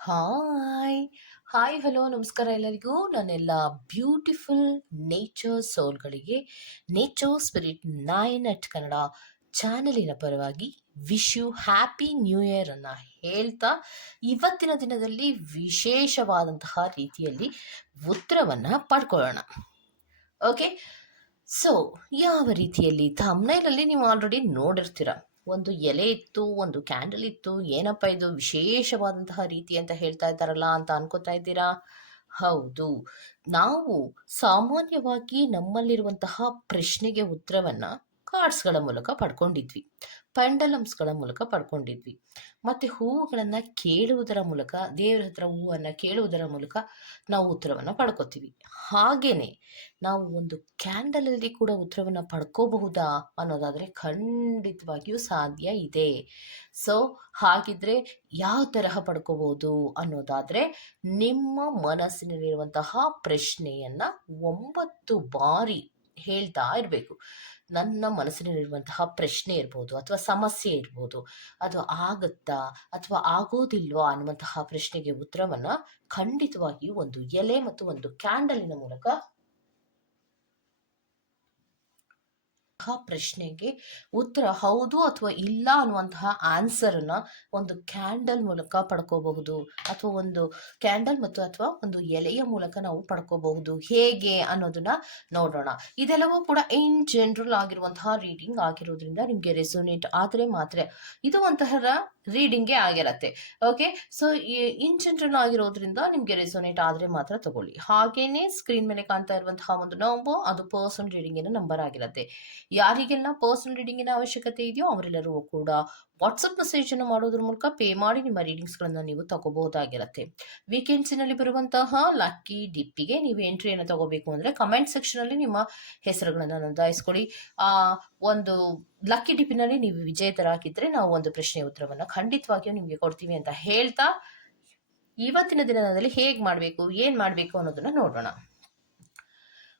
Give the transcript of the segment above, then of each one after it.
Hi hi hello ನಮಸ್ಕಾರ ಎಲ್ಲರಿಗೂ. ನನ್ನೆಲ್ಲ beautiful nature ಸೋಲ್ಗಳಿಗೆ nature spirit nine at Kannada ಚಾನಲಿನ ಪರವಾಗಿ wish you happy new year ಅನ್ನ ಹೇಳ್ತಾ, ಇವತ್ತಿನ ದಿನದಲ್ಲಿ ವಿಶೇಷವಾದಂತಹ ರೀತಿಯಲ್ಲಿ ಉತ್ತರವನ್ನು ಪಡ್ಕೊಳ್ಳೋಣ. ಓಕೆ ಸೊ ಯಾವ ರೀತಿಯಲ್ಲಿ ಥಂಬ್ನೈಲಲ್ಲಿ ನೀವು ಆಲ್ರೆಡಿ ನೋಡಿರ್ತೀರ? ಒಂದು ಎಲೆ ಇತ್ತು, ಒಂದು ಕ್ಯಾಂಡಲ್ ಇತ್ತು, ಏನಪ್ಪ ಇದು ವಿಶೇಷವಾದಂತಹ ರೀತಿ ಅಂತ ಹೇಳ್ತಾ ಇದ್ದಾರಲ್ಲ ಅಂತ ಅನ್ಕೋತಾ ಇದ್ದೀರಾ? ಹೌದು. ನಾವು ಸಾಮಾನ್ಯವಾಗಿ ನಮ್ಮಲ್ಲಿರುವಂತಹ ಪ್ರಶ್ನೆಗೆ ಉತ್ತರವನ್ನ ಕಾರ್ಡ್ಸ್ಗಳ ಮೂಲಕ ಪಡ್ಕೊಂಡಿದ್ವಿ. ಪೆಂಡಲಮ್ಸ್ಗಳ ಮೂಲಕ ಪಡ್ಕೊಂಡಿದ್ವಿ. ಮತ್ತು ಹೂವುಗಳನ್ನು ಕೇಳುವುದರ ಮೂಲಕ, ದೇವರ ಹತ್ರ ಹೂವನ್ನು ಕೇಳುವುದರ ಮೂಲಕ ನಾವು ಉತ್ತರವನ್ನು ಪಡ್ಕೋತೀವಿ. ಹಾಗೆಯೇ ನಾವು ಒಂದು ಕ್ಯಾಂಡಲಲ್ಲಿ ಕೂಡ ಉತ್ತರವನ್ನು ಪಡ್ಕೋಬಹುದಾ ಅನ್ನೋದಾದರೆ ಖಂಡಿತವಾಗಿಯೂ ಸಾಧ್ಯ ಇದೆ. ಸೊ, ಹಾಗಿದ್ರೆ ಯಾವ ತರಹ ಪಡ್ಕೋಬಹುದು ಅನ್ನೋದಾದರೆ ನಿಮ್ಮ ಮನಸ್ಸಿನಲ್ಲಿರುವಂತಹ ಪ್ರಶ್ನೆಯನ್ನು ಒಂಬತ್ತು ಬಾರಿ ಹೇಳ್ತಾ ಇರಬೇಕು. ನನ್ನ ಮನಸ್ಸಿನಲ್ಲಿರುವಂತಹ ಪ್ರಶ್ನೆ ಇರ್ಬೋದು ಅಥವಾ ಸಮಸ್ಯೆ ಇರ್ಬೋದು, ಅದು ಆಗುತ್ತಾ ಅಥವಾ ಆಗೋದಿಲ್ವಾ ಅನ್ನುವಂತಹ ಪ್ರಶ್ನೆಗೆ ಉತ್ತರವನ್ನ ಖಂಡಿತವಾಗಿಯೂ ಒಂದು ಎಲೆ ಮತ್ತು ಒಂದು ಕ್ಯಾಂಡಲಿನ ಮೂಲಕ ಆ ಪ್ರಶ್ನೆಗೆ ಉತ್ತರ ಹೌದು ಅಥವಾ ಇಲ್ಲ ಅನ್ನುವಂತಹ ಆನ್ಸರನ್ನ ಒಂದು ಕ್ಯಾಂಡಲ್ ಮೂಲಕ ಪಡ್ಕೋಬಹುದು ಅಥವಾ ಒಂದು ಕ್ಯಾಂಡಲ್ ಮತ್ತು ಅಥವಾ ಒಂದು ಎಲೆಯ ಮೂಲಕ ನಾವು ಪಡ್ಕೋಬಹುದು. ಹೇಗೆ ಅನ್ನೋದನ್ನ ನೋಡೋಣ. ಇದೆಲ್ಲವೂ ಕೂಡ ಇನ್ ಜನರಲ್ ಆಗಿರುವಂತಹ ರೀಡಿಂಗ್ ಆಗಿರೋದ್ರಿಂದ ನಿಮಗೆ ರೆಸೋನೇಟ್ ಆದರೆ ಮಾತ್ರ ಇದು ಒಂಥರ ರೀಡಿಂಗೇ ಆಗಿರತ್ತೆ. ಓಕೆ ಸೊ ಇನ್ ಜನರಲ್ ಆಗಿರೋದ್ರಿಂದ ನಿಮಗೆ ರೆಸೋನೇಟ್ ಆದರೆ ಮಾತ್ರ ತಗೊಳ್ಳಿ. ಹಾಗೇನೆ ಸ್ಕ್ರೀನ್ ಮೇಲೆ ಕಾಣ್ತಾ ಇರುವಂತಹ ಒಂದು ನಂಬರ್ ಅದು ಪರ್ಸನ್ ರೀಡಿಂಗಿನ ನಂಬರ್ ಆಗಿರುತ್ತೆ. ಯಾರಿಗೆಲ್ಲ ಪರ್ಸನಲ್ ರೀಡಿಂಗಿನ ಅವಶ್ಯಕತೆ ಇದೆಯೋ ಅವರೆಲ್ಲರೂ ಕೂಡ ವಾಟ್ಸಪ್ ಮೆಸೇಜ್ ಅನ್ನು ಮಾಡೋದ್ರ ಮೂಲಕ ಪೇ ಮಾಡಿ ನಿಮ್ಮ ರೀಡಿಂಗ್ಸ್ಗಳನ್ನು ನೀವು ತಗೋಬಹುದಾಗಿರುತ್ತೆ. ವೀಕೆಂಡ್ಸಿನಲ್ಲಿ ಬರುವಂತಹ ಲಕ್ಕಿ ಡಿಪ್ಪಿಗೆ ನೀವು ಎಂಟ್ರಿಯನ್ನು ತಗೋಬೇಕು ಅಂದರೆ ಕಮೆಂಟ್ ಸೆಕ್ಷನಲ್ಲಿ ನಿಮ್ಮ ಹೆಸರುಗಳನ್ನು ನೋಂದಾಯಿಸ್ಕೊಳ್ಳಿ. ಆ, ಒಂದು ಲಕ್ಕಿ ಡಿಪ್ಪಿನಲ್ಲಿ ನೀವು ವಿಜೇತರಾಗಿದ್ದರೆ ನಾವು ಒಂದು ಪ್ರಶ್ನೆ ಉತ್ತರವನ್ನು ಖಂಡಿತವಾಗಿಯೂ ನಿಮಗೆ ಕೊಡ್ತೀವಿ ಅಂತ ಹೇಳ್ತಾ, ಇವತ್ತಿನ ದಿನದಲ್ಲಿ ಹೇಗೆ ಮಾಡಬೇಕು, ಏನು ಮಾಡಬೇಕು ಅನ್ನೋದನ್ನ ನೋಡೋಣ.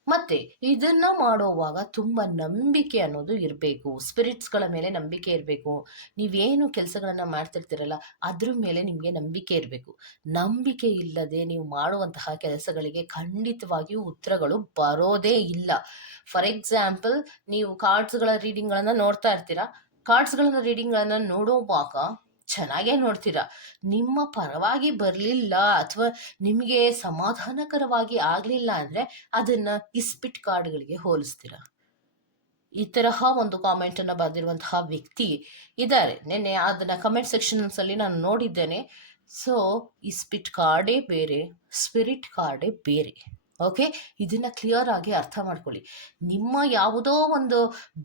ಮತ್ತೆ ಇದನ್ನ ಮಾಡುವಾಗ ತುಂಬ ನಂಬಿಕೆ ಅನ್ನೋದು ಇರಬೇಕು. ಸ್ಪಿರಿಟ್ಸ್ಗಳ ಮೇಲೆ ನಂಬಿಕೆ ಇರಬೇಕು. ನೀವೇನು ಕೆಲಸಗಳನ್ನ ಮಾಡ್ತಿರ್ತೀರಲ್ಲ, ಅದ್ರ ಮೇಲೆ ನಿಮಗೆ ನಂಬಿಕೆ ಇರಬೇಕು. ನಂಬಿಕೆ ಇಲ್ಲದೆ ನೀವು ಮಾಡುವಂತಹ ಕೆಲಸಗಳಿಗೆ ಖಂಡಿತವಾಗಿಯೂ ಉತ್ತರಗಳು ಬರೋದೇ ಇಲ್ಲ. ಫಾರ್ ಎಕ್ಸಾಂಪಲ್ ನೀವು ಕಾರ್ಡ್ಸ್ಗಳ ರೀಡಿಂಗ್ಗಳನ್ನ ನೋಡ್ತಾ ಇರ್ತೀರಾ? ಕಾರ್ಡ್ಸ್ಗಳನ್ನ ರೀಡಿಂಗ್ಗಳನ್ನ ನೋಡುವಾಗ ಚೆನ್ನಾಗೇ ನೋಡ್ತೀರಾ? ನಿಮ್ಮ ಪರವಾಗಿ ಬರಲಿಲ್ಲ ಅಥವಾ ನಿಮಗೆ ಸಮಾಧಾನಕರವಾಗಿ ಆಗಲಿಲ್ಲ ಅಂದರೆ ಅದನ್ನು ಇಸ್ಪಿಟ್ ಕಾರ್ಡ್ಗಳಿಗೆ ಹೋಲಿಸ್ತೀರಾ? ಈ ತರಹ ಒಂದು ಕಾಮೆಂಟ್ ಅನ್ನ ಬರೆದಿರುವಂತಹ ವ್ಯಕ್ತಿ ಇದ್ದಾರೆ. ನಿನ್ನೆ ಅದನ್ನ ಕಮೆಂಟ್ ಸೆಕ್ಷನ್ಸಲ್ಲಿ ನಾನು ನೋಡಿದ್ದೇನೆ. ಸೊ ಇಸ್ಪಿಟ್ ಕಾರ್ಡೇ ಬೇರೆ, ಸ್ಪಿರಿಟ್ ಕಾರ್ಡೇ ಬೇರೆ. ಓಕೆ ಇದನ್ನ ಕ್ಲಿಯರ್ ಆಗಿ ಅರ್ಥ ಮಾಡ್ಕೊಳ್ಳಿ. ನಿಮ್ಮ ಯಾವುದೋ ಒಂದು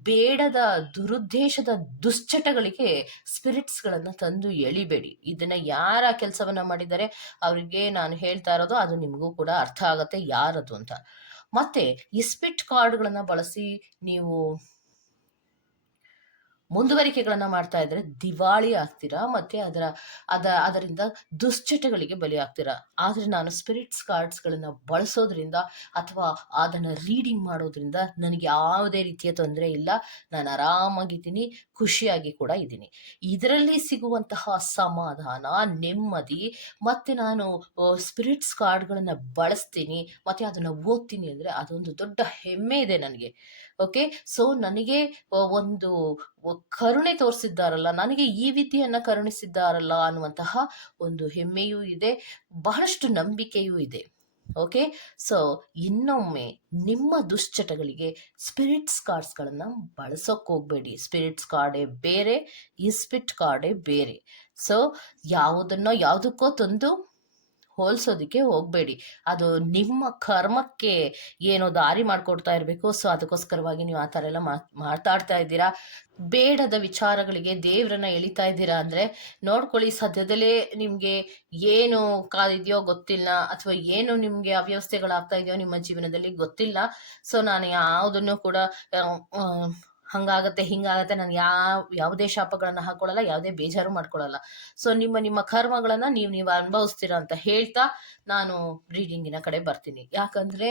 ಬೇಡದ, ದುರುದ್ದೇಶದ, ದುಶ್ಚಟಗಳಿಗೆ ಸ್ಪಿರಿಟ್ಸ್ಗಳನ್ನು ತಂದು ಎಳಿಬೇಡಿ. ಇದನ್ನ ಯಾರ ಕೆಲಸವನ್ನ ಮಾಡಿದರೆ ಅವರಿಗೆ ನಾನು ಹೇಳ್ತಾ ಇರೋದು ಅದು ನಿಮಗೂ ಕೂಡ ಅರ್ಥ ಆಗತ್ತೆ ಯಾರದು ಅಂತ. ಮತ್ತೆ ಇಸ್ಪಿಟ್ ಕಾರ್ಡ್ಗಳನ್ನ ಬಳಸಿ ನೀವು ಮುಂದುವರಿಕೆಗಳನ್ನ ಮಾಡ್ತಾ ಇದ್ರೆ ದಿವಾಳಿ ಆಗ್ತೀರಾ? ಮತ್ತೆ ಅದರ, ಅದ, ಅದರಿಂದ ದುಶ್ಚಟಗಳಿಗೆ ಬಲಿ ಆಗ್ತೀರಾ? ಆದ್ರೆ ನಾನು ಸ್ಪಿರಿಟ್ಸ್ ಕಾರ್ಡ್ಸ್ಗಳನ್ನು ಬಳಸೋದ್ರಿಂದ ಅಥವಾ ಅದನ್ನ ರೀಡಿಂಗ್ ಮಾಡೋದ್ರಿಂದ ನನಗೆ ಯಾವುದೇ ರೀತಿಯ ತೊಂದರೆ ಇಲ್ಲ. ನಾನು ಆರಾಮಾಗಿದ್ದೀನಿ, ಖುಷಿಯಾಗಿ ಕೂಡ ಇದ್ದೀನಿ. ಇದರಲ್ಲಿ ಸಿಗುವಂತಹ ಸಮಾಧಾನ, ನೆಮ್ಮದಿ, ಮತ್ತೆ ನಾನು ಸ್ಪಿರಿಟ್ಸ್ ಕಾರ್ಡ್ಗಳನ್ನು ಬಳಸ್ತೀನಿ, ಮತ್ತೆ ಅದನ್ನ ಓದ್ತೀನಿ ಅಂದ್ರೆ ಅದೊಂದು ದೊಡ್ಡ ಹೆಮ್ಮೆ ಇದೆ ನನಗೆ. ಓಕೆ ಸೊ ನನಗೆ ಒಂದು ಕರುಣೆ ತೋರಿಸಿದ್ದಾರಲ್ಲ, ನನಗೆ ಈ ವಿದ್ಯೆಯನ್ನ ಕರುಣಿಸಿದ್ದಾರಲ್ಲ ಅನ್ನುವಂತಹ ಒಂದು ಹೆಮ್ಮೆಯೂ ಇದೆ, ಬಹಳಷ್ಟು ನಂಬಿಕೆಯೂ ಇದೆ. ಓಕೆ ಸೊ ಇನ್ನೊಮ್ಮೆ ನಿಮ್ಮ ದುಶ್ಚಟಗಳಿಗೆ ಸ್ಪಿರಿಟ್ಸ್ ಕಾರ್ಡ್ಸ್ಗಳನ್ನು ಬಳಸೋಕೆ ಹೋಗಬೇಡಿ. ಸ್ಪಿರಿಟ್ಸ್ ಕಾರ್ಡೇ ಬೇರೆ ಇಸ್ಪಿಟ್ ಕಾರ್ಡೇ ಬೇರೆ. ಸೊ ಯಾವುದನ್ನೋ ಯಾವುದಕ್ಕೋ ತಂದು ಹೋಲಿಸೋದಕ್ಕೆ ಹೋಗಬೇಡಿ. ಅದು ನಿಮ್ಮ ಕರ್ಮಕ್ಕೆ ಏನೋ ದಾರಿ ಮಾಡಿಕೊಡ್ತಾ ಇರಬೇಕು. ಸೊ, ಅದಕ್ಕೋಸ್ಕರವಾಗಿ ನೀವು ಆ ಥರ ಎಲ್ಲ ಮಾತಾಡ್ತಾ ಇದ್ದೀರಾ? ಬೇಡದ ವಿಚಾರಗಳಿಗೆ ದೇವರನ್ನ ಎಳಿತಾ ಇದ್ದೀರಾ ಅಂದರೆ, ನೋಡ್ಕೊಳ್ಳಿ, ಸದ್ಯದಲ್ಲೇ ನಿಮಗೆ ಏನು ಕಾದಿದೆಯೋ ಗೊತ್ತಿಲ್ಲ, ಅಥವಾ ಏನು ನಿಮಗೆ ಅವ್ಯವಸ್ಥೆಗಳಾಗ್ತಾ ಇದೆಯೋ ನಿಮ್ಮ ಜೀವನದಲ್ಲಿ ಗೊತ್ತಿಲ್ಲ. ಸೊ, ನಾನು ಯಾವುದನ್ನು ಕೂಡ ಹಂಗಾಗತ್ತೆ, ಹಿಂಗಾಗತ್ತೆ, ನಾನು ಯಾವ, ಯಾವುದೇ ಶಾಪಗಳನ್ನ ಹಾಕೊಳ್ಳಲ್ಲ, ಯಾವುದೇ ಬೇಜಾರು ಮಾಡ್ಕೊಳ್ಳಲ್ಲ. ಸೊ ನಿಮ್ಮ ನಿಮ್ಮ ಕರ್ಮಗಳನ್ನ ನೀವು ನೀವು ಅನುಭವಿಸ್ತೀರಾ ಅಂತ ಹೇಳ್ತಾ ನಾನು ರೀಡಿಂಗಿನ ಕಡೆ ಬರ್ತೀನಿ. ಯಾಕಂದ್ರೆ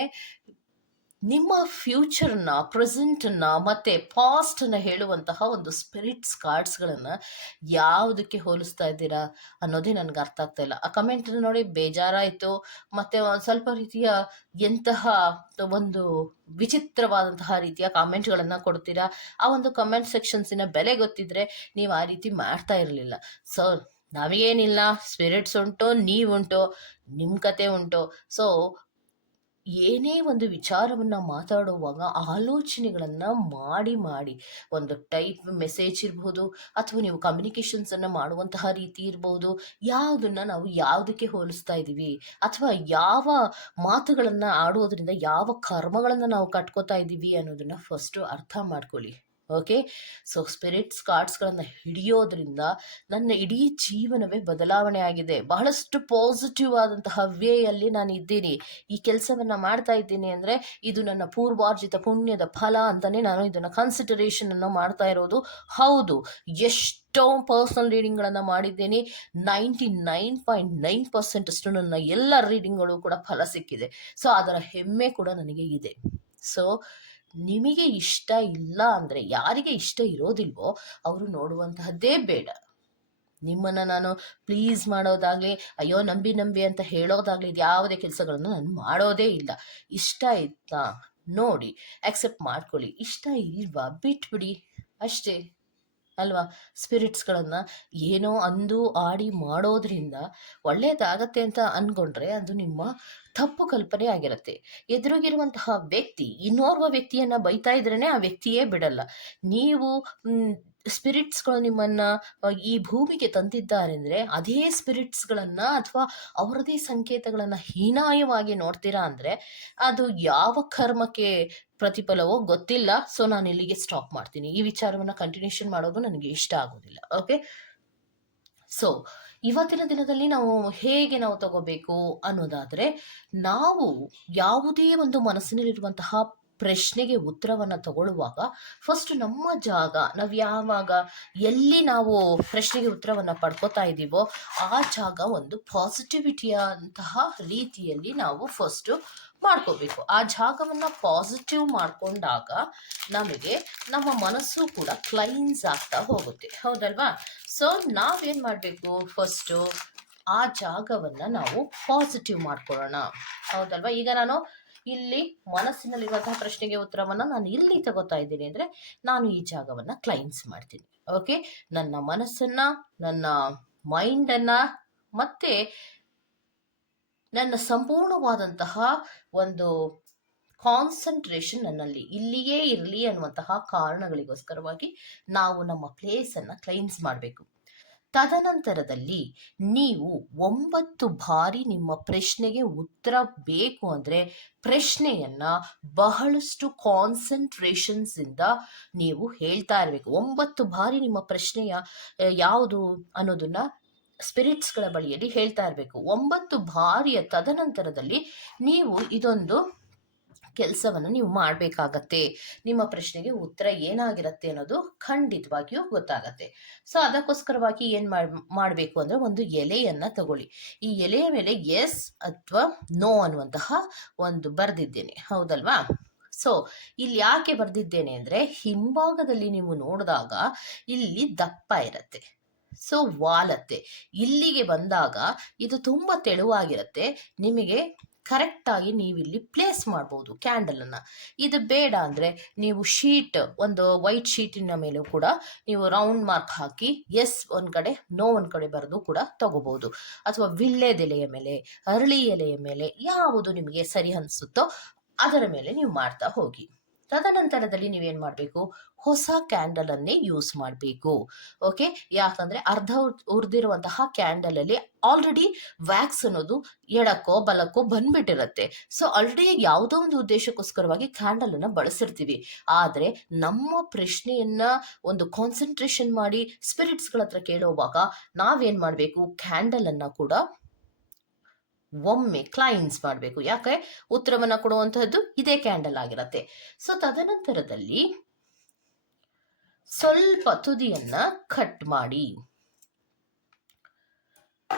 ನಿಮ್ಮ ಫ್ಯೂಚರ್ನ ಪ್ರೆಸೆಂಟನ್ನು ಮತ್ತು ಪಾಸ್ಟನ್ನು ಹೇಳುವಂತಹ ಒಂದು ಸ್ಪಿರಿಟ್ಸ್ ಕಾರ್ಡ್ಸ್ಗಳನ್ನು ಯಾವುದಕ್ಕೆ ಹೋಲಿಸ್ತಾ ಇದ್ದೀರಾ ಅನ್ನೋದೇ ನನಗೆ ಅರ್ಥ ಆಗ್ತಾ ಇಲ್ಲ. ಆ ಕಮೆಂಟ್ ನೋಡಿ ಬೇಜಾರಾಯಿತು. ಮತ್ತು ಒಂದು ಸ್ವಲ್ಪ ರೀತಿಯ ಎಂತಹ ಒಂದು ವಿಚಿತ್ರವಾದಂತಹ ರೀತಿಯ ಕಾಮೆಂಟ್ಗಳನ್ನು ಕೊಡ್ತೀರಾ? ಆ ಒಂದು ಕಮೆಂಟ್ ಸೆಕ್ಷನ್ಸಿನ ಬೆಲೆ ಗೊತ್ತಿದ್ರೆ ನೀವು ಆ ರೀತಿ ಮಾಡ್ತಾ ಇರಲಿಲ್ಲ. ಸೊ ನಮಗೇನಿಲ್ಲ ಸ್ಪಿರಿಟ್ಸ್ ಉಂಟು, ನೀವುಂಟು ನಿಮ್ಮ ಕತೆ ಉಂಟು. ಸೊ ಏನೇ ಒಂದು ವಿಚಾರವನ್ನು ಮಾತಾಡುವಾಗ ಆಲೋಚನೆಗಳನ್ನು ಮಾಡಿ ಮಾಡಿ, ಒಂದು ಟೈಪ್ ಮೆಸೇಜ್ ಇರ್ಬೋದು ಅಥವಾ ನೀವು ಕಮ್ಯುನಿಕೇಷನ್ಸನ್ನು ಮಾಡುವಂತಹ ರೀತಿ ಇರ್ಬೋದು, ಯಾವುದನ್ನು ನಾವು ಯಾವುದಕ್ಕೆ ಹೋಲಿಸ್ತಾ ಇದ್ದೀವಿ ಅಥವಾ ಯಾವ ಮಾತುಗಳನ್ನು ಆಡೋದ್ರಿಂದ ಯಾವ ಕರ್ಮಗಳನ್ನು ನಾವು ಕಟ್ಕೋತಾ ಇದ್ದೀವಿ ಅನ್ನೋದನ್ನು ಫಸ್ಟು ಅರ್ಥ ಮಾಡ್ಕೊಳ್ಳಿ. ಓಕೆ ಸೊ ಸ್ಪಿರಿಟ್ಸ್ ಕಾರ್ಡ್ಸ್ಗಳನ್ನು ಹಿಡಿಯೋದ್ರಿಂದ ನನ್ನ ಇಡೀ ಜೀವನವೇ ಬದಲಾವಣೆ ಆಗಿದೆ ಬಹಳಷ್ಟು ಪಾಸಿಟಿವ್ ಆದಂತಹ ವೇಯಲ್ಲಿ ನಾನು ಇದ್ದೀನಿ ಈ ಕೆಲಸವನ್ನು ಮಾಡ್ತಾ ಇದ್ದೀನಿ ಅಂದರೆ ಇದು ನನ್ನ ಪೂರ್ವಾರ್ಜಿತ ಪುಣ್ಯದ ಫಲ ಅಂತಲೇ ನಾನು ಇದನ್ನು ಕನ್ಸಿಡರೇಷನನ್ನು ಮಾಡ್ತಾ ಇರೋದು. ಹೌದು, ಎಷ್ಟೋ ಪರ್ಸನಲ್ ರೀಡಿಂಗ್ಗಳನ್ನು ಮಾಡಿದ್ದೀನಿ. Ninety nine point nine percent ಅಷ್ಟು ನನ್ನ ಎಲ್ಲ ರೀಡಿಂಗ್ಗಳು ಕೂಡ ಫಲ ಸಿಕ್ಕಿದೆ. ಸೊ ಅದರ ಹೆಮ್ಮೆ ಕೂಡ ನನಗೆ ಇದೆ. ಸೊ ನಿಮಗೆ ಇಷ್ಟ ಇಲ್ಲ ಅಂದರೆ ಯಾರಿಗೆ ಇಷ್ಟ ಇರೋದಿಲ್ವೋ ಅವರು ನೋಡುವಂತಹದ್ದೇ ಬೇಡ. ನಿಮ್ಮನ್ನು ನಾನು ಪ್ಲೀಸ್ ಮಾಡೋದಾಗಲಿ, ಅಯ್ಯೋ ನಂಬಿ ನಂಬಿ ಅಂತ ಹೇಳೋದಾಗಲಿ ಯಾವುದೇ ಕೆಲಸಗಳನ್ನು ನಾನು ಮಾಡೋದೇ ಇಲ್ಲ. ಇಷ್ಟ ಇತ್ತಾ? ನೋಡಿ ಆಕ್ಸೆಪ್ಟ್ ಮಾಡ್ಕೊಳ್ಳಿ. ಇಷ್ಟ ಇಲ್ವಾ? ಬಿಟ್ಬಿಡಿ. ಅಷ್ಟೇ. ಅಲ್ವಾ? ಸ್ಪಿರಿಟ್ಸ್ಗಳನ್ನು ಏನೋ ಅಂದು ಆಡಿ ಮಾಡೋದ್ರಿಂದ ಒಳ್ಳೆಯದಾಗತ್ತೆ ಅಂತ ಅಂದ್ಕೊಂಡ್ರೆ ಅದು ನಿಮ್ಮ ತಪ್ಪು ಕಲ್ಪನೆ ಆಗಿರುತ್ತೆ. ಎದುರಿಗಿರುವಂತಹ ವ್ಯಕ್ತಿ, ಇನ್ನೋರ್ವ ವ್ಯಕ್ತಿಯನ್ನು ಬೈತಾ ಇದ್ರೇ ಆ ವ್ಯಕ್ತಿಯೇ ಬಿಡಲ್ಲ. ನೀವು ಸ್ಪಿರಿಟ್ಸ್ಗಳು ನಿಮ್ಮನ್ನು ಈ ಭೂಮಿಗೆ ತಂದಿದ್ದಾರೆ ಅಂದರೆ ಅದೇ ಸ್ಪಿರಿಟ್ಸ್ಗಳನ್ನು ಅಥವಾ ಅವರದೇ ಸಂಕೇತಗಳನ್ನು ಹೀನಾಯವಾಗಿ ನೋಡ್ತೀರಾ ಅಂದರೆ ಅದು ಯಾವ ಕರ್ಮಕ್ಕೆ ಪ್ರತಿಫಲವೋ ಗೊತ್ತಿಲ್ಲ. ಸೊ ನಾನು ಇಲ್ಲಿಗೆ ಸ್ಟಾಪ್ ಮಾಡ್ತೀನಿ. ಈ ವಿಚಾರವನ್ನು ಕಂಟಿನ್ಯೂಷನ್ ಮಾಡೋದು ನನಗೆ ಇಷ್ಟ ಆಗೋದಿಲ್ಲ. ಓಕೆ ಸೊ ಇವತ್ತಿನ ದಿನದಲ್ಲಿ ನಾವು ಹೇಗೆ ನಾವು ತಗೋಬೇಕು ಅನ್ನೋದಾದರೆ ನಾವು ಯಾವುದೇ ಒಂದು ಮನಸ್ಸಿನಲ್ಲಿರುವಂತಹ ಪ್ರಶ್ನೆಗೆ ಉತ್ತರವನ್ನು ತಗೊಳ್ಳುವಾಗ ಫಸ್ಟ್ ನಮ್ಮ ಜಾಗ ನಾವು ಯಾವಾಗ, ಎಲ್ಲಿ ನಾವು ಪ್ರಶ್ನೆಗೆ ಉತ್ತರವನ್ನು ಪಡ್ಕೋತಾ ಇದ್ದೀವೋ ಆ ಜಾಗ ಒಂದು ಪಾಸಿಟಿವಿಟಿಯಂತಹ ರೀತಿಯಲ್ಲಿ ನಾವು ಫಸ್ಟು ಮಾಡ್ಕೋಬೇಕು. ಆ ಜಾಗವನ್ನು ಪಾಸಿಟಿವ್ ಮಾಡಿಕೊಂಡಾಗ ನಮಗೆ ನಮ್ಮ ಮನಸ್ಸು ಕೂಡ ಕ್ಲೈನ್ಸ್ ಆಗ್ತಾ ಹೋಗುತ್ತೆ. ಹೌದಲ್ವಾ? ಸೊ ನಾವೇನು ಮಾಡಬೇಕು ಫಸ್ಟು ಆ ಜಾಗವನ್ನು ನಾವು ಪಾಸಿಟಿವ್ ಮಾಡ್ಕೊಳ್ಳೋಣ. ಹೌದಲ್ವಾ? ಈಗ ನಾನು ಇಲ್ಲಿ ಮನಸ್ಸಿನಲ್ಲಿರುವಂತಹ ಪ್ರಶ್ನೆಗೆ ಉತ್ತರವನ್ನು ನಾನು ಇಲ್ಲಿ ತಗೋತಾ ಇದ್ದೀನಿ ಅಂದರೆ ನಾನು ಈ ಜಾಗವನ್ನು ಕ್ಲೈನ್ಸ್ ಮಾಡ್ತೀನಿ. ಓಕೆ ನನ್ನ ಮನಸ್ಸನ್ನು, ನನ್ನ ಮೈಂಡನ್ನು ಮತ್ತೆ ನನ್ನ ಸಂಪೂರ್ಣವಾದಂತಹ ಒಂದು ಕಾನ್ಸಂಟ್ರೇಷನ್ ನನ್ನಲ್ಲಿ ಇಲ್ಲಿಯೇ ಇರಲಿ ಅನ್ನುವಂತಹ ಕಾರಣಗಳಿಗೋಸ್ಕರವಾಗಿ ನಾವು ನಮ್ಮ ಪ್ಲೇಸನ್ನು ಕ್ಲೈನ್ಸ್ ಮಾಡಬೇಕು. ತದನಂತರದಲ್ಲಿ ನೀವು ಒಂಬತ್ತು ಬಾರಿ ನಿಮ್ಮ ಪ್ರಶ್ನೆಗೆ ಉತ್ತರ ಬೇಕು ಅಂದರೆ ಪ್ರಶ್ನೆಯನ್ನು ಬಹಳಷ್ಟು ಕಾನ್ಸಂಟ್ರೇಷನ್ಸಿಂದ ನೀವು ಹೇಳ್ತಾ ಇರಬೇಕು. ಒಂಬತ್ತು ಬಾರಿ ನಿಮ್ಮ ಪ್ರಶ್ನೆಯ ಯಾವುದು ಅನ್ನೋದನ್ನ ಸ್ಪಿರಿಟ್ಸ್ಗಳ ಬಳಿಯಲ್ಲಿ ಹೇಳ್ತಾ ಇರಬೇಕು. ಒಂಬತ್ತು ಬಾರಿಯ ತದನಂತರದಲ್ಲಿ ನೀವು ಇದೊಂದು ಕೆಲಸವನ್ನು ನೀವು ಮಾಡಬೇಕಾಗತ್ತೆ. ನಿಮ್ಮ ಪ್ರಶ್ನೆಗೆ ಉತ್ತರ ಏನಾಗಿರುತ್ತೆ ಅನ್ನೋದು ಖಂಡಿತವಾಗಿಯೂ ಗೊತ್ತಾಗತ್ತೆ. ಸೊ ಅದಕ್ಕೋಸ್ಕರವಾಗಿ ಏನು ಮಾಡಬೇಕು ಅಂದರೆ ಒಂದು ಎಲೆಯನ್ನು ತಗೊಳ್ಳಿ. ಈ ಎಲೆಯ ಮೇಲೆ ಎಸ್ ಅಥವಾ ನೋ ಅನ್ನುವಂತಹ ಒಂದು ಬರೆದಿದ್ದೇನೆ. ಹೌದಲ್ವಾ? ಸೊ ಇಲ್ಲಿ ಯಾಕೆ ಬರೆದಿದ್ದೇನೆ ಅಂದರೆ ಹಿಂಭಾಗದಲ್ಲಿ ನೀವು ನೋಡಿದಾಗ ಇಲ್ಲಿ ದಪ್ಪ ಇರುತ್ತೆ. ಸೊ ವಾಲತ್ತೆ. ಇಲ್ಲಿಗೆ ಬಂದಾಗ ಇದು ತುಂಬ ತೆಳುವಾಗಿರುತ್ತೆ. ನಿಮಗೆ ಕರೆಕ್ಟಾಗಿ ನೀವಿಲ್ಲಿ ಪ್ಲೇಸ್ ಮಾಡ್ಬೋದು ಕ್ಯಾಂಡಲನ್ನು ಇದು ಬೇಡ ಅಂದರೆ ನೀವು ಶೀಟ್ ಒಂದು ವೈಟ್ ಶೀಟಿನ ಮೇಲೂ ಕೂಡ ನೀವು ರೌಂಡ್ ಮಾರ್ಕ್ ಹಾಕಿ ಎಸ್ ಒಂದು ಕಡೆ ನೋ ಒಂದು ಕಡೆ ಬರೆದು ಕೂಡ ತಗೋಬೋದು. ಅಥವಾ ವಿಳ್ಳೆದೆಲೆಯ ಮೇಲೆ ಅರಳಿ ಎಲೆಯ ಮೇಲೆ ಯಾವುದು ನಿಮಗೆ ಸರಿ ಅನಿಸುತ್ತೋ ಅದರ ಮೇಲೆ ನೀವು ಮಾಡ್ತಾ ಹೋಗಿ. ತದನಂತರದಲ್ಲಿ ನೀವೇನು ಮಾಡಬೇಕು? ಹೊಸ ಕ್ಯಾಂಡಲನ್ನೇ ಯೂಸ್ ಮಾಡಬೇಕು. ಓಕೆ ಯಾಕಂದರೆ ಅರ್ಧ ಉರ್ದಿರುವಂತಹ ಕ್ಯಾಂಡಲಲ್ಲಿ ಆಲ್ರೆಡಿ ವ್ಯಾಕ್ಸ್ ಅನ್ನೋದು ಎಡಕ್ಕೋ ಬಲಕ್ಕೋ ಬಂದ್ಬಿಟ್ಟಿರುತ್ತೆ. ಸೊ ಆಲ್ರೆಡಿ ಯಾವುದೋ ಒಂದು ಉದ್ದೇಶಕ್ಕೋಸ್ಕರವಾಗಿ ಕ್ಯಾಂಡಲನ್ನು ಬಳಸಿರ್ತೀವಿ. ಆದರೆ ನಮ್ಮ ಪ್ರಶ್ನೆಯನ್ನ ಒಂದು ಕಾನ್ಸಂಟ್ರೇಷನ್ ಮಾಡಿ ಸ್ಪಿರಿಟ್ಸ್ಗಳ ಹತ್ರ ಕೇಳುವಾಗ ನಾವೇನು ಮಾಡಬೇಕು? ಕ್ಯಾಂಡಲನ್ನು ಕೂಡ ಒಮ್ಮೆ ಕ್ಲೈನ್ಸ್ ಮಾಡಬೇಕು. ಯಾಕೆ ಉತ್ತರವನ್ನು ಕೊಡುವಂತಹದ್ದು ಇದೇ ಕ್ಯಾಂಡಲ್ ಆಗಿರತ್ತೆ. ಸೊ ತದನಂತರದಲ್ಲಿ ಸ್ವಲ್ಪ ತುದಿಯನ್ನ ಕಟ್ ಮಾಡಿ.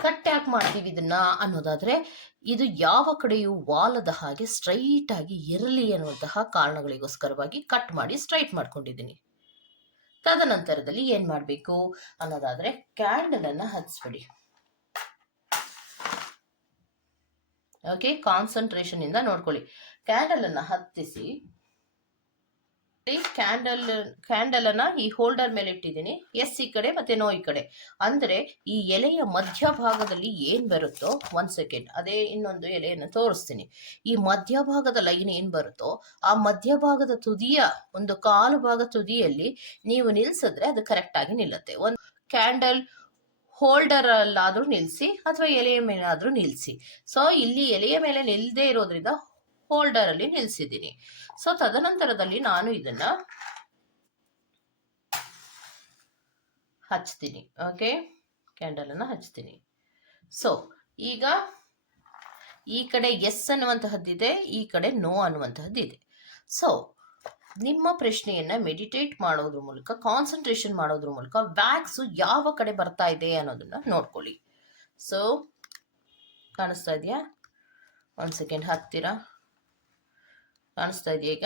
ಕಟ್ ಯಾಕೆ ಮಾಡ್ತೀವಿ ಇದನ್ನ ಅನ್ನೋದಾದ್ರೆ ಇದು ಯಾವ ಕಡೆಯೂ ವಾಲದ ಹಾಗೆ ಸ್ಟ್ರೈಟ್ ಆಗಿ ಇರಲಿ ಅನ್ನುವಂತಹ ಕಾರಣಗಳಿಗೋಸ್ಕರವಾಗಿ ಕಟ್ ಮಾಡಿ ಸ್ಟ್ರೈಟ್ ಮಾಡ್ಕೊಂಡಿದ್ದೀನಿ. ತದನಂತರದಲ್ಲಿ ಏನ್ ಮಾಡಬೇಕು ಅನ್ನೋದಾದ್ರೆ ಕ್ಯಾಂಡಲ್ ಅನ್ನ ಹಚ್ಬಿಡಿ. ಓಕೆ ಕಾನ್ಸಂಟ್ರೇಷನ್ ಇಂದ ನೋಡ್ಕೊಳ್ಳಿ. ಕ್ಯಾಂಡಲ್ ಅನ್ನ ಹತ್ತಿಸಿ. ಕ್ಯಾಂಡಲ್ ಕ್ಯಾಂಡಲ್ ಅನ್ನ ಈ ಹೋಲ್ಡರ್ ಮೇಲೆ ಇಟ್ಟಿದ್ದೀನಿ. ಎಸ್ ಈ ಕಡೆ ಮತ್ತೆ ನೋ ಈ ಕಡೆ. ಅಂದ್ರೆ ಈ ಎಲೆಯ ಮಧ್ಯಭಾಗದಲ್ಲಿ ಏನ್ ಬರುತ್ತೋ ಒಂದ್ ಸೆಕೆಂಡ್ ಅದೇ ಇನ್ನೊಂದು ಎಲೆಯನ್ನು ತೋರಿಸ್ತೀನಿ. ಈ ಮಧ್ಯಭಾಗದ ಲೈನ್ ಏನ್ ಬರುತ್ತೋ, ಆ ಮಧ್ಯಭಾಗದ ತುದಿಯ, ಒಂದು ಕಾಲು ಭಾಗ ತುದಿಯಲ್ಲಿ ನೀವು ನಿಲ್ಸಿದ್ರೆ ಅದು ಕರೆಕ್ಟ್ ಆಗಿ ನಿಲ್ಲುತ್ತೆ. ಒಂದು ಕ್ಯಾಂಡಲ್ ಹೋಲ್ಡರ್ ಅಲ್ಲಾದ್ರೂ ನಿಲ್ಸಿ ಅಥವಾ ಎಲೆಯ ಮೇಲಾದರೂ ನಿಲ್ಸಿ. ಸೊ ಇಲ್ಲಿ ಎಲೆಯ ಮೇಲೆ ನಿಲ್ದೇ ಇರೋದ್ರಿಂದ ಹೋಲ್ಡರ್ ಅಲ್ಲಿ ನಿಲ್ಸಿದ್ದೀನಿ. ಸೊ ತದನಂತರದಲ್ಲಿ ನಾನು ಇದನ್ನ ಹಚ್ತೀನಿ. ಓಕೆ ಕ್ಯಾಂಡಲ್ ಅನ್ನ ಹಚ್ತೀನಿ. ಸೊ ಈಗ ಈ ಕಡೆ ಎಸ್ ಅನ್ನುವಂತಹದ್ದಿದೆ, ಈ ಕಡೆ ನೋ ಅನ್ನುವಂತಹದ್ದಿದೆ. ಸೊ ನಿಮ್ಮ ಪ್ರಶ್ನೆಯನ್ನ ಮೆಡಿಟೇಟ್ ಮಾಡೋದ್ರ ಮೂಲಕ ಕಾನ್ಸಂಟ್ರೇಷನ್ ಮಾಡೋದ್ರ ಮೂಲಕ ವ್ಯಾಕ್ಸ್ ಯಾವ ಕಡೆ ಬರ್ತಾ ಇದೆ ಅನ್ನೋದನ್ನ ನೋಡ್ಕೊಳ್ಳಿ. ಸೊ ಕಾಣಿಸ್ತಾ ಇದೆಯಾ? ಒಂದು ಸೆಕೆಂಡ್ ಹತ್ತಿರ ಕಾಣಿಸ್ತಾ ಇದೆಯಾ ಈಗ?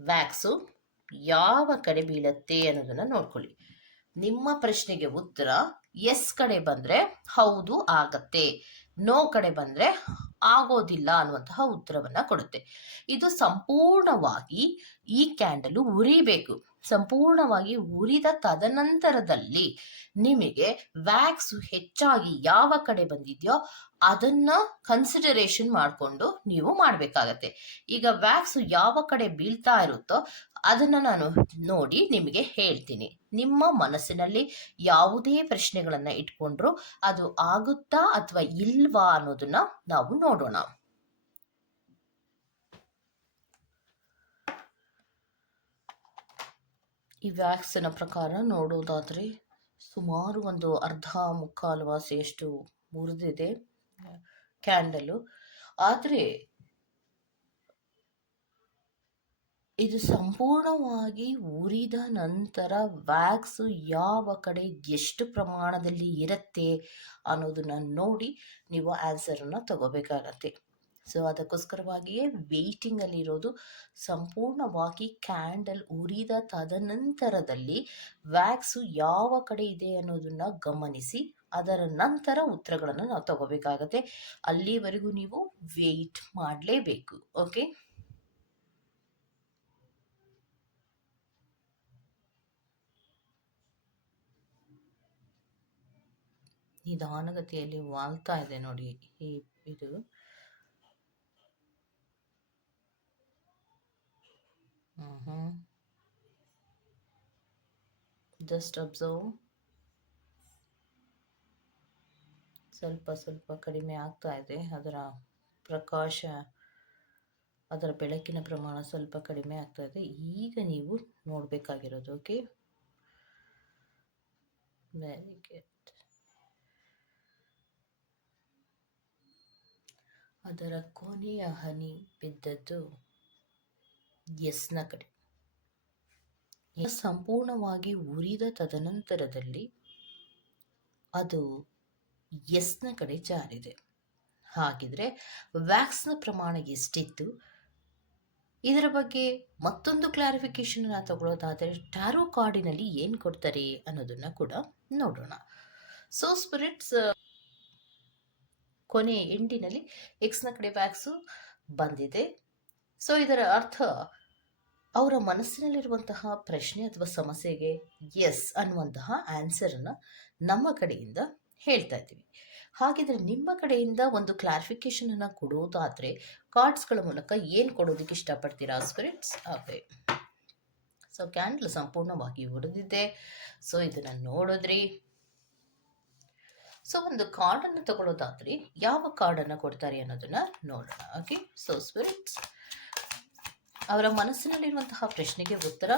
ವ್ಯಾಕ್ಸು ಯಾವ ಕಡೆ ಬೀಳತ್ತೆ ಅನ್ನೋದನ್ನ ನೋಡ್ಕೊಳ್ಳಿ. ನಿಮ್ಮ ಪ್ರಶ್ನೆಗೆ ಉತ್ತರ ಎಸ್ ಕಡೆ ಬಂದ್ರೆ ಹೌದು ಆಗತ್ತೆ ನೋ ಕಡೆ ಬಂದ್ರೆ ಆಗೋದಿಲ್ಲ ಅನ್ನುವಂತಹ ಉತ್ತರವನ್ನ ಕೊಡುತ್ತೆ. ಇದು ಸಂಪೂರ್ಣವಾಗಿ ಈ ಕ್ಯಾಂಡಲು ಉರಿಬೇಕು. ಸಂಪೂರ್ಣವಾಗಿ ಉರಿದ ತದನಂತರದಲ್ಲಿ ನಿಮಗೆ ವ್ಯಾಕ್ಸ್ ಹೆಚ್ಚಾಗಿ ಯಾವ ಕಡೆ ಬಂದಿದೆಯೋ ಅದನ್ನ ಕನ್ಸಿಡರೇಷನ್ ಮಾಡಿಕೊಂಡು ನೀವು ಮಾಡಬೇಕಾಗತ್ತೆ. ಈಗ ವ್ಯಾಕ್ಸ್ ಯಾವ ಕಡೆ ಬೀಳ್ತಾ ಇರುತ್ತೋ ಅದನ್ನ ನಾನು ನೋಡಿ ನಿಮಗೆ ಹೇಳ್ತೀನಿ. ನಿಮ್ಮ ಮನಸ್ಸಿನಲ್ಲಿ ಯಾವುದೇ ಪ್ರಶ್ನೆಗಳನ್ನು ಇಟ್ಕೊಂಡ್ರು ಅದು ಆಗುತ್ತಾ ಅಥವಾ ಇಲ್ವಾ ಅನ್ನೋದನ್ನ ನಾವು ನೋಡೋಣ. ಈ ವ್ಯಾಕ್ಸಿನ ಪ್ರಕಾರ ನೋಡೋದಾದ್ರೆ ಸುಮಾರು ಒಂದು ಅರ್ಧ ಮುಕ್ಕಾಲು ವಾಸಿಯಷ್ಟು ಮುರಿದಿದೆ, ಕ್ಯಾಂಡಲು. ಆದರೆ ಇದು ಸಂಪೂರ್ಣವಾಗಿ ಉರಿದ ನಂತರ ವ್ಯಾಕ್ಸು ಯಾವ ಕಡೆ ಎಷ್ಟು ಪ್ರಮಾಣದಲ್ಲಿ ಇರುತ್ತೆ ಅನ್ನೋದನ್ನ ನೋಡಿ ನೀವು ಆನ್ಸರನ್ನು ತಗೋಬೇಕಾಗತ್ತೆ. ಸೊ ಅದಕ್ಕೋಸ್ಕರವಾಗಿಯೇ ಇರೋದು ಸಂಪೂರ್ಣವಾಗಿ ಕ್ಯಾಂಡಲ್ ಉರಿದ ತದನಂತರದಲ್ಲಿ ವ್ಯಾಕ್ಸು ಯಾವ ಕಡೆ ಇದೆ ಅನ್ನೋದನ್ನ ಗಮನಿಸಿ, ಅದರ ನಂತರ ಉತ್ತರಗಳನ್ನು ನಾವು ತಗೋಬೇಕಾಗತ್ತೆ. ಅಲ್ಲಿವರೆಗೂ ನೀವು ವೇಟ್ ಮಾಡಲೇಬೇಕು ಓಕೆ ನಿಧಾನಗತಿಯಲ್ಲಿ ವಾಲ್ತಾ ಇದೆ ನೋಡಿ, ಈ ಇದು. ಜಸ್ಟ್ ಅಬ್ಸರ್ವ್ ಸ್ವಲ್ಪ ಸ್ವಲ್ಪ ಕಡಿಮೆ ಆಗ್ತಾ ಇದೆ. ಅದರ ಪ್ರಕಾಶ, ಅದರ ಬೆಳಕಿನ ಪ್ರಮಾಣ ಸ್ವಲ್ಪ ಕಡಿಮೆ ಆಗ್ತಾ ಇದೆ. ಈಗ ನೀವು ನೋಡಬೇಕಾಗಿರೋದು ಓಕೆ ವೆರಿ ಗುಡ್ ಅದರ ಕೊನೆಯ ಹನಿ ಬಿದ್ದದ್ದು ಎಸ್ನ ಕಡೆ ಸಂಪೂರ್ಣವಾಗಿ ಉರಿದ ತದನಂತರದಲ್ಲಿ ಅದು ಎಸ್ನ ಕಡೆ ಜಾರಿದೆ. ಹಾಗಿದ್ರೆ ವ್ಯಾಕ್ಸ್ನ ಪ್ರಮಾಣ ಎಷ್ಟಿತ್ತು? ಇದರ ಬಗ್ಗೆ ಮತ್ತೊಂದು ಕ್ಲಾರಿಫಿಕೇಶನ್ ತಗೊಳ್ಳೋದಾದರೆ ಟ್ಯಾರೋ ಕಾರ್ಡಿನಲ್ಲಿ ಏನು ಕೊಡ್ತಾರೆ ಅನ್ನೋದನ್ನ ಕೂಡ ನೋಡೋಣ. ಸೊ ಸ್ಪಿರಿಟ್ಸ್ ಕೊನೆ ಎಂಡಿನಲ್ಲಿ ಎಕ್ಸ್ನ ಕಡೆ ವ್ಯಾಕ್ಸು ಬಂದಿದೆ. ಸೊ ಇದರ ಅರ್ಥ, ಅವರ ಮನಸ್ಸಿನಲ್ಲಿರುವಂತಹ ಪ್ರಶ್ನೆ ಅಥವಾ ಸಮಸ್ಯೆಗೆ ಎಸ್ ಅನ್ನುವಂತಹ ಆನ್ಸರನ್ನು ನಮ್ಮ ಕಡೆಯಿಂದ ಹೇಳ್ತಾ ಇದ್ದೀವಿ. ಹಾಗಿದ್ರೆ ನಿಮ್ಮ ಕಡೆಯಿಂದ ಒಂದು ಕ್ಲಾರಿಫಿಕೇಶನ್ ಅನ್ನ ಕೊಡೋದಾದ್ರೆ ಕಾರ್ಡ್ಸ್ಗಳ ಮೂಲಕ ಏನು ಕೊಡೋದಕ್ಕೆ ಇಷ್ಟಪಡ್ತೀರಾ? ಸ್ಪಿರಿಟ್ಸ್ ಓಕೆ ಸೊ ಕ್ಯಾಂಡಲ್ ಸಂಪೂರ್ಣವಾಗಿ ಉರಿದಿದೆ ಸೊ ಇದನ್ನ ನೋಡಿದ್ರಿ. ಸೊ ಒಂದು ಕಾರ್ಡನ್ನು ತಗೊಳ್ಳೋದಾದ್ರೆ ಯಾವ ಕಾರ್ಡನ್ನು ಕೊಡ್ತಾರೆ ಅನ್ನೋದನ್ನ ನೋಡೋಣ ಓಕೆ ಸೊ ಸ್ಪಿರಿಟ್ಸ್ ಅವರ ಮನಸ್ಸಿನಲ್ಲಿರುವಂತಹ ಪ್ರಶ್ನೆಗೆ ಉತ್ತರ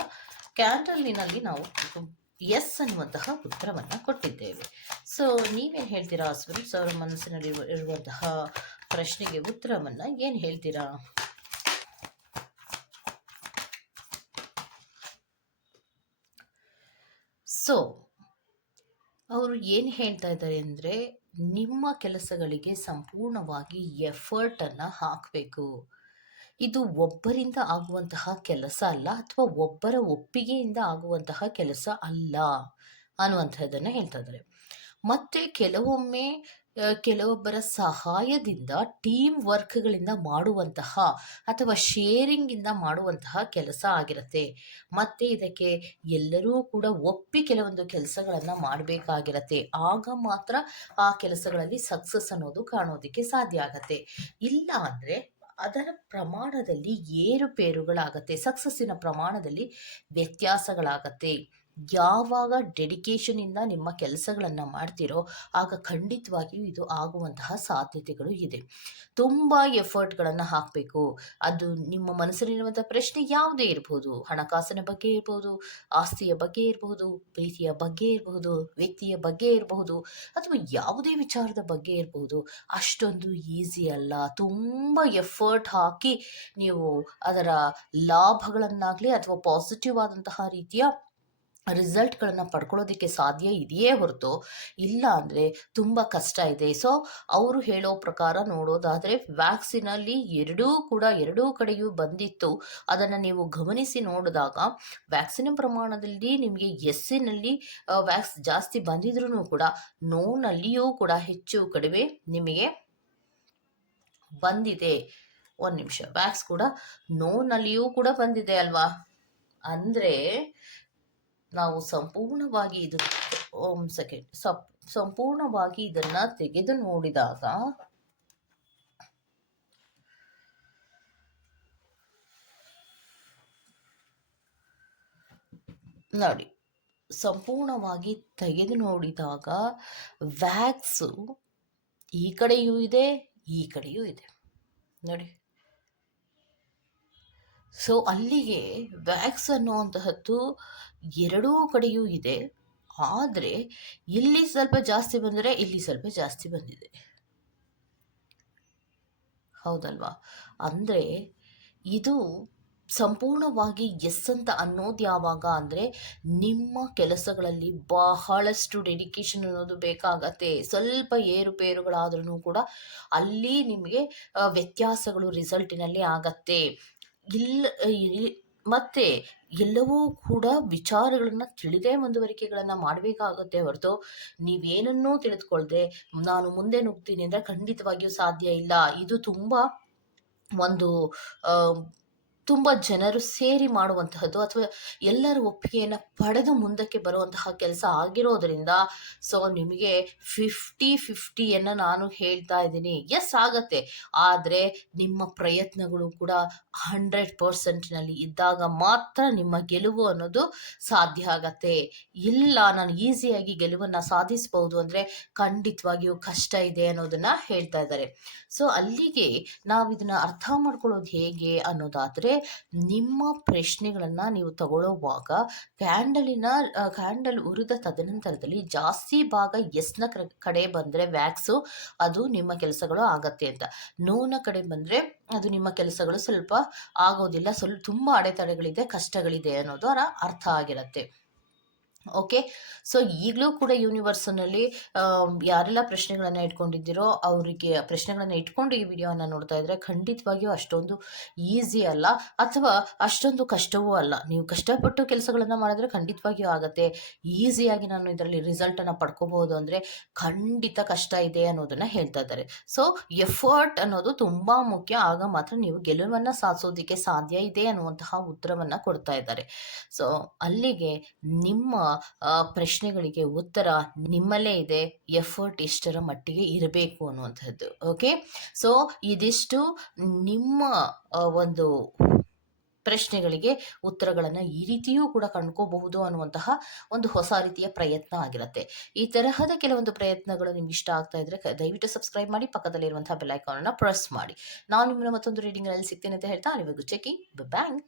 ಕ್ಯಾಂಡಲ್ನಲ್ಲಿ ನಾವು ಎಸ್ ಅನ್ನುವಂತಹ ಉತ್ತರವನ್ನು ಕೊಟ್ಟಿದ್ದೇವೆ. ಸೊ ನೀವೇನು ಹೇಳ್ತೀರಾ ಸ್ವರೂಪ್ಸ್ ಅವರ ಮನಸ್ಸಿನಲ್ಲಿ ಇರುವಂತಹ ಪ್ರಶ್ನೆಗೆ ಉತ್ತರವನ್ನ ಏನು ಹೇಳ್ತೀರಾ? ಸೊ ಅವರು ಏನು ಹೇಳ್ತಾ ಇದ್ದಾರೆ ಅಂದರೆ, ನಿಮ್ಮ ಕೆಲಸಗಳಿಗೆ ಸಂಪೂರ್ಣವಾಗಿ ಎಫರ್ಟನ್ನು ಹಾಕಬೇಕು. ಇದು ಒಬ್ಬರಿಂದ ಆಗುವಂತಹ ಕೆಲಸ ಅಲ್ಲ ಅಥವಾ ಒಬ್ಬರ ಒಪ್ಪಿಗೆಯಿಂದ ಆಗುವಂತಹ ಕೆಲಸ ಅಲ್ಲ ಅನ್ನುವಂಥದ್ದನ್ನು ಹೇಳ್ತಾ ಇದ್ದಾರೆ. ಮತ್ತು ಕೆಲವೊಮ್ಮೆ ಕೆಲವೊಬ್ಬರ ಸಹಾಯದಿಂದ ಟೀಮ್ ವರ್ಕ್ಗಳಿಂದ ಮಾಡುವಂತಹ ಅಥವಾ ಶೇರಿಂಗಿಂದ ಮಾಡುವಂತಹ ಕೆಲಸ ಆಗಿರುತ್ತೆ. ಮತ್ತು ಇದಕ್ಕೆ ಎಲ್ಲರೂ ಕೂಡ ಒಪ್ಪಿ ಕೆಲವೊಂದು ಕೆಲಸಗಳನ್ನು ಮಾಡಬೇಕಾಗಿರತ್ತೆ. ಆಗ ಮಾತ್ರ ಆ ಕೆಲಸಗಳಲ್ಲಿ ಸಕ್ಸಸ್ ಅನ್ನೋದು ಕಾಣೋದಕ್ಕೆ ಸಾಧ್ಯ ಆಗತ್ತೆ. ಇಲ್ಲ ಅಂದರೆ ಅದರ ಪ್ರಮಾಣದಲ್ಲಿ ಏರುಪೇರುಗಳಾಗತ್ತೆ ಸಕ್ಸಸ್ಸಿನ ಪ್ರಮಾಣದಲ್ಲಿ ವ್ಯತ್ಯಾಸಗಳಾಗತ್ತೆ. ಯಾವಾಗ ಡೆಡಿಕೇಶನಿಂದ ನಿಮ್ಮ ಕೆಲಸಗಳನ್ನು ಮಾಡ್ತೀರೋ ಆಗ ಖಂಡಿತವಾಗಿಯೂ ಇದು ಆಗುವಂತಹ ಸಾಧ್ಯತೆಗಳು ಇದೆ. ತುಂಬ ಎಫರ್ಟ್ಗಳನ್ನು ಹಾಕಬೇಕು. ಅದು ನಿಮ್ಮ ಮನಸ್ಸಲ್ಲಿರುವಂಥ ಪ್ರಶ್ನೆ ಯಾವುದೇ ಇರಬಹುದು ಹಣಕಾಸಿನ ಬಗ್ಗೆ ಇರಬಹುದು ಆಸ್ತಿಯ ಬಗ್ಗೆ ಇರಬಹುದು ಪ್ರೀತಿಯ ಬಗ್ಗೆ ಇರಬಹುದು ವ್ಯಕ್ತಿಯ ಬಗ್ಗೆ ಇರಬಹುದು ಅಥವಾ ಯಾವುದೇ ವಿಚಾರದ ಬಗ್ಗೆ ಇರಬಹುದು ಅಷ್ಟೊಂದು ಈಸಿ ಅಲ್ಲ. ತುಂಬ ಎಫರ್ಟ್ ಹಾಕಿ ನೀವು ಅದರ ಲಾಭಗಳನ್ನಾಗಲಿ ಅಥವಾ ಪಾಸಿಟಿವ್ ಆದಂತಹ ರೀತಿಯ ರಿಸಲ್ಟ್ಗಳನ್ನು ಪಡ್ಕೊಳ್ಳೋದಕ್ಕೆ ಸಾಧ್ಯ ಇದೆಯೇ ಹೊರತು ಇಲ್ಲ ಅಂದರೆ ತುಂಬ ಕಷ್ಟ ಇದೆ. ಸೊ ಅವರು ಹೇಳೋ ಪ್ರಕಾರ ನೋಡೋದಾದರೆ ವ್ಯಾಕ್ಸಿನಲ್ಲಿ ಎರಡೂ ಕೂಡ ಎರಡೂ ಕಡೆಯೂ ಬಂದಿತ್ತು. ಅದನ್ನು ನೀವು ಗಮನಿಸಿ ನೋಡಿದಾಗ ವ್ಯಾಕ್ಸಿನ್ ಪ್ರಮಾಣದಲ್ಲಿ ನಿಮಗೆ ಎಸ್ಸಿನಲ್ಲಿ ವ್ಯಾಕ್ಸ್ ಜಾಸ್ತಿ ಬಂದಿದ್ರೂ ಕೂಡ ನೋನಲ್ಲಿಯೂ ಕೂಡ ಹೆಚ್ಚು ಕಡಿಮೆ ನಿಮಗೆ ಬಂದಿದೆ. ಒಂದು ನಿಮಿಷ ವ್ಯಾಕ್ಸ್ ಕೂಡ ನೋನಲ್ಲಿಯೂ ಕೂಡ ಬಂದಿದೆ ಅಲ್ವಾ? ಅಂದರೆ ನಾವು ಸಂಪೂರ್ಣವಾಗಿ ಇದು ಒಂದು ಸೆಕೆಂಡ್ ಸಪ್, ಸಂಪೂರ್ಣವಾಗಿ ಇದನ್ನು ತೆಗೆದು ನೋಡಿದಾಗ, ನೋಡಿ, ಸಂಪೂರ್ಣವಾಗಿ ತೆಗೆದು ನೋಡಿದಾಗ ವ್ಯಾಕ್ಸು ಈ ಕಡೆಯೂ ಇದೆ, ಈ ಕಡೆಯೂ ಇದೆ. ನೋಡಿ. ಸೊ ಅಲ್ಲಿಗೆ ವ್ಯಾಕ್ಸ್ ಅನ್ನುವಂತಹದ್ದು ಎರಡೂ ಕಡೆಯೂ ಇದೆ. ಆದರೆ, ಇಲ್ಲಿ ಸ್ವಲ್ಪ ಜಾಸ್ತಿ ಬಂದರೆ ಇಲ್ಲಿ ಸ್ವಲ್ಪ ಜಾಸ್ತಿ ಬಂದಿದೆ. ಹೌದಲ್ವಾ? ಅಂದರೆ, ಇದು ಸಂಪೂರ್ಣವಾಗಿ ಎಸ್ ಅಂತ ಅನ್ನೋದು ಯಾವಾಗ ಅಂದರೆ, ನಿಮ್ಮ ಕೆಲಸಗಳಲ್ಲಿ ಬಹಳಷ್ಟು ಡೆಡಿಕೇಶನ್ ಅನ್ನೋದು ಬೇಕಾಗತ್ತೆ. ಸ್ವಲ್ಪ ಏರುಪೇರುಗಳಾದ್ರೂ ಕೂಡ ಅಲ್ಲಿ ನಿಮಗೆ ವ್ಯತ್ಯಾಸಗಳು ರಿಸಲ್ಟಿನಲ್ಲಿ ಆಗತ್ತೆ. ಇಲ್ಲ ಮತ್ತೆ ಎಲ್ಲವೂ ಕೂಡ ವಿಚಾರಗಳನ್ನು ತಿಳಿದೇ ಮುಂದುವರಿಕೆಗಳನ್ನು ಮಾಡಬೇಕಾಗುತ್ತೆ ಹೊರತು ನೀವೇನನ್ನೂ ತಿಳಿದುಕೊಳ್ಳದೆ ನಾನು ಮುಂದೆ ನುಗ್ತೀನಿ ಅಂದರೆ ಖಂಡಿತವಾಗಿಯೂ ಸಾಧ್ಯ ಇಲ್ಲ. ಇದು ತುಂಬ ಒಂದು ತುಂಬ ಜನರು ಸೇರಿ ಮಾಡುವಂತಹದ್ದು ಅಥವಾ ಎಲ್ಲರ ಒಪ್ಪಿಗೆಯನ್ನು ಪಡೆದು ಮುಂದಕ್ಕೆ ಬರುವಂತಹ ಕೆಲಸ ಆಗಿರೋದ್ರಿಂದ ಸೊ ನಿಮಗೆ ಫಿಫ್ಟಿ ಫಿಫ್ಟಿಯನ್ನು ನಾನು ಹೇಳ್ತಾ ಇದ್ದೀನಿ. ಎಸ್ ಆಗತ್ತೆ. ಆದರೆ ನಿಮ್ಮ ಪ್ರಯತ್ನಗಳು ಕೂಡ ಹಂಡ್ರೆಡ್ ಪರ್ಸೆಂಟ್ನಲ್ಲಿ ಇದ್ದಾಗ ಮಾತ್ರ ನಿಮ್ಮ ಗೆಲುವು ಅನ್ನೋದು ಸಾಧ್ಯ ಆಗತ್ತೆ. ಇಲ್ಲ, ನಾನು ಈಸಿಯಾಗಿ ಗೆಲುವನ್ನು ಸಾಧಿಸಬಹುದು ಅಂದರೆ ಖಂಡಿತವಾಗಿಯೂ ಕಷ್ಟ ಇದೆ ಅನ್ನೋದನ್ನು ಹೇಳ್ತಾ ಇದ್ದಾರೆ. ಸೊ ಅಲ್ಲಿಗೆ ನಾವು ಇದನ್ನು ಅರ್ಥ ಮಾಡ್ಕೊಳ್ಳೋದು ಹೇಗೆ ಅನ್ನೋದಾದರೆ ನಿಮ್ಮ ಪ್ರಶ್ನೆಗಳನ್ನು ನೀವು ತಗೊಳ್ಳುವಾಗ ಕ್ಯಾಂಡಲಿನ ಕ್ಯಾಂಡಲ್ ಉರಿದ ತದನಂತರದಲ್ಲಿ ಜಾಸ್ತಿ ಭಾಗ ಎಸ್ನ ಕಡೆ ಬಂದರೆ ವ್ಯಾಕ್ಸು, ಅದು ನಿಮ್ಮ ಕೆಲಸಗಳು ಆಗತ್ತೆ ಅಂತ. ನೋನ ಕಡೆ ಬಂದರೆ ಅದು ನಿಮ್ಮ ಕೆಲಸಗಳು ಸ್ವಲ್ಪ ಆಗೋದಿಲ್ಲ, ಸ್ವಲ್ಪ, ತುಂಬ ಅಡೆತಡೆಗಳಿದೆ, ಕಷ್ಟಗಳಿದೆ ಅನ್ನೋದು ಅದರ ಅರ್ಥ ಆಗಿರುತ್ತೆ. ಓಕೆ ಸೊ ಈಗಲೂ ಕೂಡ ಯೂನಿವರ್ಸ್ನಲ್ಲಿ ಯಾರೆಲ್ಲ ಪ್ರಶ್ನೆಗಳನ್ನು ಇಟ್ಕೊಂಡಿದ್ದೀರೋ ಅವರಿಗೆ ಪ್ರಶ್ನೆಗಳನ್ನು ಇಟ್ಕೊಂಡು ಈ ವಿಡಿಯೋನ ನೋಡ್ತಾ ಇದ್ರೆ ಖಂಡಿತವಾಗಿಯೂ ಅಷ್ಟೊಂದು ಈಸಿ ಅಲ್ಲ. ಅಥವಾ ಅಷ್ಟೊಂದು ಕಷ್ಟವೂ ಅಲ್ಲ. ನೀವು ಕಷ್ಟಪಟ್ಟು ಕೆಲಸಗಳನ್ನು ಮಾಡಿದ್ರೆ ಖಂಡಿತವಾಗಿಯೂ ಆಗುತ್ತೆ. ಈಸಿಯಾಗಿ ನಾನು ಇದರಲ್ಲಿ ರಿಸಲ್ಟನ್ನು ಪಡ್ಕೋಬಹುದು ಅಂದರೆ ಖಂಡಿತ ಕಷ್ಟ ಇದೆ ಅನ್ನೋದನ್ನು ಹೇಳ್ತಾ ಇದ್ದಾರೆ. ಸೊ ಎಫರ್ಟ್ ಅನ್ನೋದು ತುಂಬ ಮುಖ್ಯ. ಆಗ ಮಾತ್ರ ನೀವು ಗೆಲುವನ್ನು ಸಾಧಿಸೋದಕ್ಕೆ ಸಾಧ್ಯ ಇದೆ ಅನ್ನುವಂತಹ ಉತ್ತರವನ್ನು ಕೊಡ್ತಾ ಇದ್ದಾರೆ. ಸೊ ಅಲ್ಲಿಗೆ ನಿಮ್ಮ ಪ್ರಶ್ನೆಗಳಿಗೆ ಉತ್ತರ ನಿಮ್ಮಲ್ಲೇ ಇದೆ. ಎಫರ್ಟ್ ಇಷ್ಟರ ಮಟ್ಟಿಗೆ ಇರಬೇಕು ಅನ್ನುವಂಥದ್ದು. ಓಕೆ ಸೊ ಇದಿಷ್ಟು ನಿಮ್ಮ ಒಂದು ಪ್ರಶ್ನೆಗಳಿಗೆ ಉತ್ತರಗಳನ್ನು ಈ ರೀತಿಯೂ ಕೂಡ ಕಂಡ್ಕೋಬಹುದು ಅನ್ನುವಂತಹ ಒಂದು ಹೊಸ ರೀತಿಯ ಪ್ರಯತ್ನ ಆಗಿರುತ್ತೆ. ಈ ತರಹದ ಕೆಲವೊಂದು ಪ್ರಯತ್ನಗಳು ನಿಮ್ಗೆ ಇಷ್ಟ ಆಗ್ತಾ ಇದ್ರೆ ದಯವಿಟ್ಟು ಸಬ್ಸ್ಕ್ರೈಬ್ ಮಾಡಿ, ಪಕ್ಕದಲ್ಲಿರುವಂತಹ ಬೆಲ್ ಐಕಾನನ್ನು ಪ್ರೆಸ್ ಮಾಡಿ. ನಾನು ನಿಮ್ಮ ಮತ್ತೊಂದು ರೀಡಿಂಗ್ನಲ್ಲಿ ಸಿಗ್ತೇನೆ ಅಂತ ಹೇಳ್ತಾ ಅಲ್ಲಿವರೆಗೂ ಚೆಕಿಂಗ್ ಬ್ಯಾಂಕ್